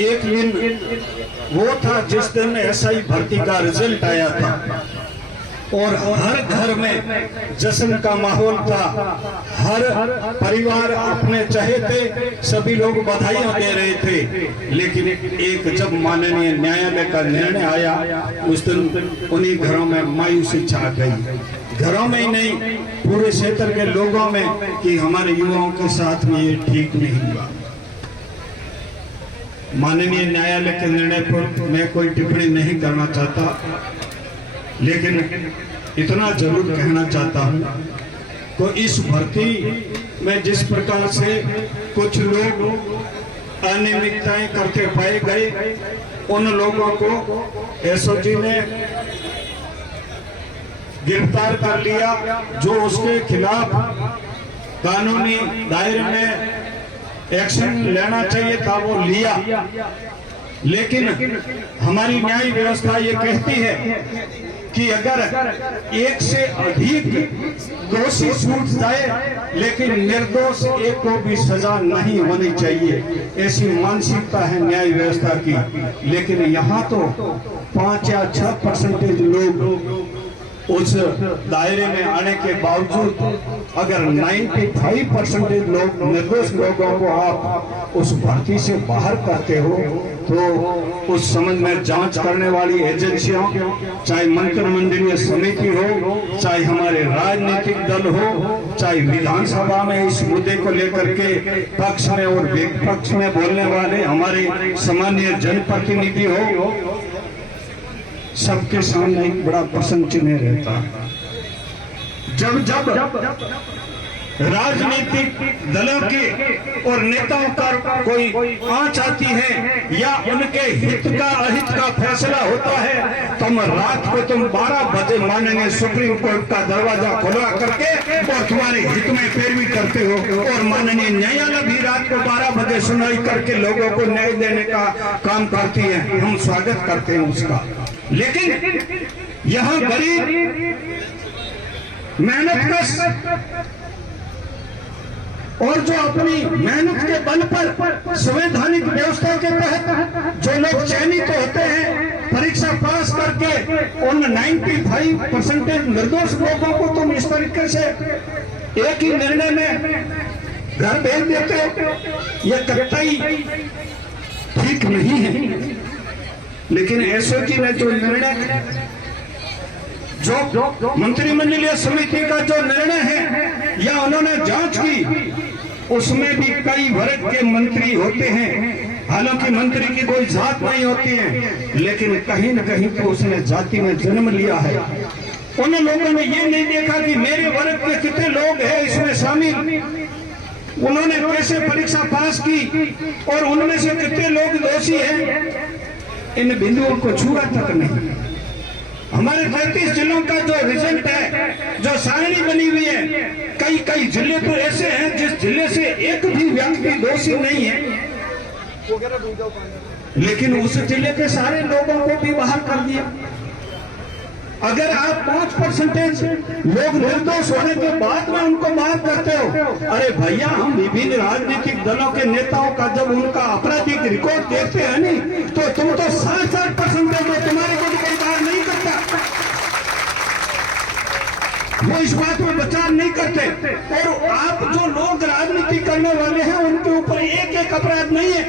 एक दिन वो था जिस दिन एसआई भर्ती का रिजल्ट आया था और हर घर में जश्न का माहौल था। हर परिवार अपने चाहे थे, सभी लोग बधाइयां दे रहे थे। लेकिन एक जब माननीय न्यायालय का निर्णय आया, उस दिन उन्हीं घरों में मायूसी छा गई। घरों में ही नहीं, पूरे क्षेत्र के लोगों में, कि हमारे युवाओं के साथ में ये ठीक नहीं हुआ। माननीय न्यायालय के निर्णय पर मैं कोई टिप्पणी नहीं करना चाहता, लेकिन इतना जरूर कहना चाहता हूं, तो इस भर्ती में जिस प्रकार से कुछ लोग अनियमितताएं करते पाए गए, उन लोगों को एसओजी ने गिरफ्तार कर लिया। जो उसके खिलाफ कानूनी दायरे में एक्शन लेना चाहिए था वो लिया। लेकिन हमारी न्याय व्यवस्था ये कहती है कि अगर एक से अधिक दोषी छूट जाए, लेकिन निर्दोष एक को भी सजा नहीं होनी चाहिए, ऐसी मानसिकता है न्याय व्यवस्था की। लेकिन यहाँ तो 5 या 6% लोग उस दायरे में आने के बावजूद अगर 95% लोग निर्दोष लोगों को आप उस भर्ती से बाहर करते हो, तो उस संबंध में जांच करने वाली एजेंसियों, चाहे मंत्रिमंडलीय समिति हो, चाहे हमारे राजनीतिक दल हो, चाहे विधानसभा में इस मुद्दे को लेकर के पक्ष में और विपक्ष में बोलने वाले हमारे सामान्य जनप्रतिनिधि हो, सबके सामने एक बड़ा प्रश्न चिन्ह रहता है। जब राजनीतिक दलों के और नेताओं का कोई आंच आती है या उनके हित का अहित का फैसला होता है, तुम रात को 12 बजे माननीय सुप्रीम कोर्ट का दरवाजा खुला करके और तुम्हारे हित में पैरवी करते हो, और माननीय न्यायालय भी रात को 12 बजे सुनवाई करके लोगों को न्याय देने का काम करती है। हम स्वागत करते हैं उसका। लेकिन यहाँ गरीब मेहनतकश और जो अपनी मेहनत के बल पर संवैधानिक व्यवस्था के तहत जो लोग चयनित होते हैं, परीक्षा पास करके उन 95% निर्दोष लोगों को तुम इस तरीके से एक ही निर्णय में घर भेज देते हो, यह कतई ठीक नहीं है। लेकिन एसओजी ने जो निर्णय, जो मंत्रिमंडलीय समिति का जो निर्णय है या उन्होंने जांच की, उसमें भी कई वर्ग के मंत्री होते हैं। हालांकि मंत्री की कोई जात नहीं होती है, लेकिन कहीं न कहीं तो उसने जाति में जन्म लिया है। उन लोगों ने ये नहीं देखा कि मेरे वर्ग के कितने लोग हैं इसमें शामिल, उन्होंने कैसे परीक्षा पास की और उनमें से कितने लोग दोषी हैं, इन बिंदुओं को छुआ तक नहीं। हमारे 33 जिलों का जो रिजल्ट है, जो सारणी बनी हुई है, कई जिले तो ऐसे हैं जिस जिले से एक भी व्यक्ति दोषी नहीं है, लेकिन उस जिले के सारे लोगों को भी बाहर कर दिया। अगर आप 5% लोग निर्दोष होने के बाद में उनको बात करते हो, अरे भैया हम विभिन्न राजनीतिक दलों के नेताओं का जब उनका आपराधिक रिकॉर्ड देखते हैं नहीं, तो तुम तो 60% में तुम्हारे को कोई बात नहीं करता, वो इस बात में विचार नहीं करते। और आप जो लोग राजनीति करने वाले हैं उनके ऊपर एक अपराध नहीं है,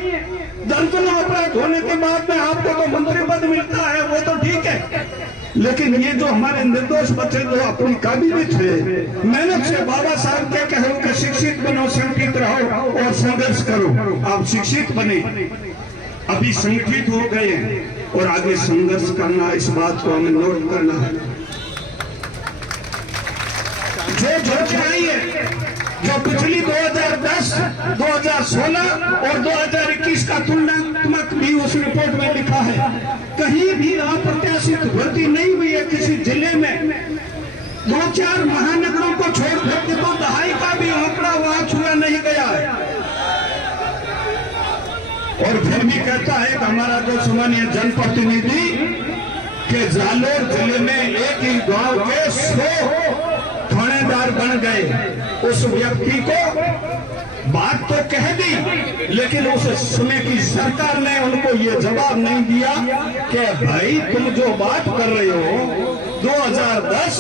दर्जनों अपराध होने के बाद में आपको तो मंत्री पद मिलता है, वो तो ठीक है। लेकिन ये जो हमारे निर्दोष बच्चे जो अपनी काबिलियत से मेहनत से बाबा साहब क्या कहो कि शिक्षित बनो, संगठित रहो और संघर्ष करो, आप शिक्षित बने, अभी संगठित हो गए और आगे संघर्ष करना, इस बात को हमें नोट करना है। जो चुनाई है, जो पिछली 2010, 2016 और 2021 का तुलनात्मक भी उस रिपोर्ट में लिखा है, कहीं भी अप्रत्याशित भर्ती नहीं हुई है किसी जिले में। 2-4 महानगरों को छोड़ करके तो दहाई का भी आंकड़ा वहां छुआ नहीं गया है। और फिर भी कहता है कि हमारा जो सामान्य जनप्रतिनिधि के जालोर जिले में एक ही गांव के 100 थानेदार बन गए। उस व्यक्ति को बात तो कह दी, लेकिन उस समय की सरकार ने उनको को ये जवाब नहीं दिया कि भाई तुम जो बात कर रहे हो 2010,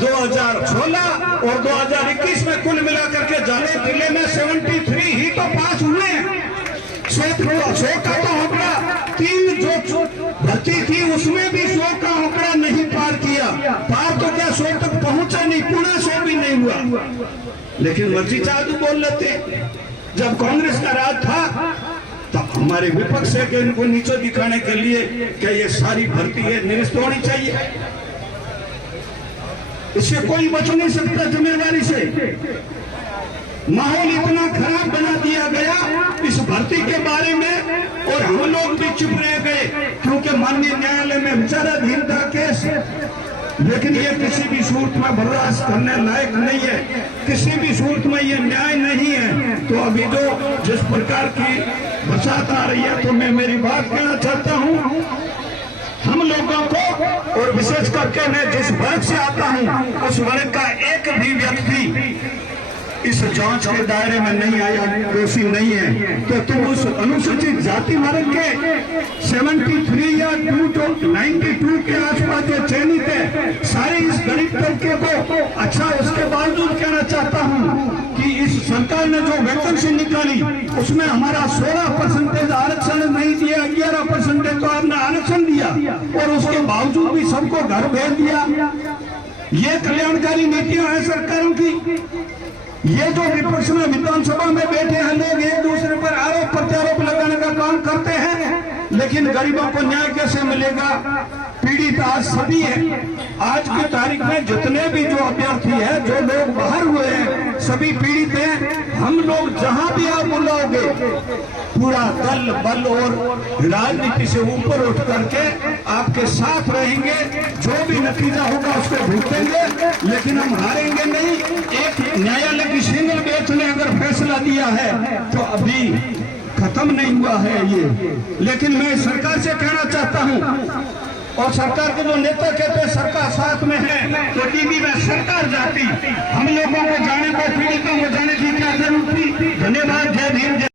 2016 और 2021 में कुल मिलाकर के जाने जिले में 73 ही तो पास हुए हैं। 100 का तो आंकड़ा 3 जो भर्ती थी उसमें भी 100 का आंकड़ा नहीं पार किया। पार तो क्या 100 तक पहुंचा नहीं, 100 भी नहीं हुआ। लेकिन मर्जी चाहू बोल लेते। जब कांग्रेस का राज था तो हमारे विपक्ष है कि इनको नीचे दिखाने के लिए कि ये सारी भर्ती है निरस्त होनी चाहिए। इससे कोई बच नहीं सकता जिम्मेदारी से। माहौल इतना खराब बना दिया गया इस भर्ती के बारे में और हम लोग भी चुप रह गए क्योंकि माननीय न्यायालय में विचाराधीन था केस। लेकिन ये किसी भी सूरत में बर्दाश्त करने लायक नहीं है, किसी भी सूरत में ये न्याय नहीं है। तो अभी जो जिस प्रकार की बरसात आ रही है तो मैं मेरी बात कहना चाहता हूँ हम लोगों को, और विशेष करके मैं जिस वर्ग से आता हूँ उस वर्ग का एक भी व्यक्ति इस जांच के दायरे में नहीं आया, दोषी नहीं है। तो तुम उस अनुसूचित जाति वर्ग के 73 या 92 के आसपास जो चयनित है सारे इस गरीब तबके को, अच्छा उसके बावजूद कहना चाहता हूँ कि इस सरकार ने जो वैकेंसी निकाली उसमें हमारा 16% आरक्षण नहीं दिया, 11% तो आपने आरक्षण दिया और उसके बावजूद भी सबको घर भेज दिया। ये कल्याणकारी नीतियां हैं सरकारों की। ये जो विपक्ष में विधानसभा में बैठे हैं लोग एक दूसरे पर आरोप प्रत्यारोप लगाने का काम करते हैं, लेकिन गरीबों को न्याय कैसे मिलेगा? पीड़ित आज सभी है। आज की तारीख में जितने भी जो अभ्यर्थी है, जो लोग बाहर हुए हैं, सभी पीड़ित हैं। हम लोग जहां भी आप बुलाओगे पूरा दल बल और राजनीति से ऊपर उठ करके आपके साथ रहेंगे। जो भी नतीजा होगा उसको भुगतेंगे, लेकिन हम हारेंगे नहीं। एक न्यायालय की सिंगल बेंच ने अगर फैसला दिया है तो अभी खत्म नहीं हुआ है ये। लेकिन मैं सरकार से कहना चाहता हूँ, और सरकार के जो नेता कहते हैं सरकार साथ में है, तो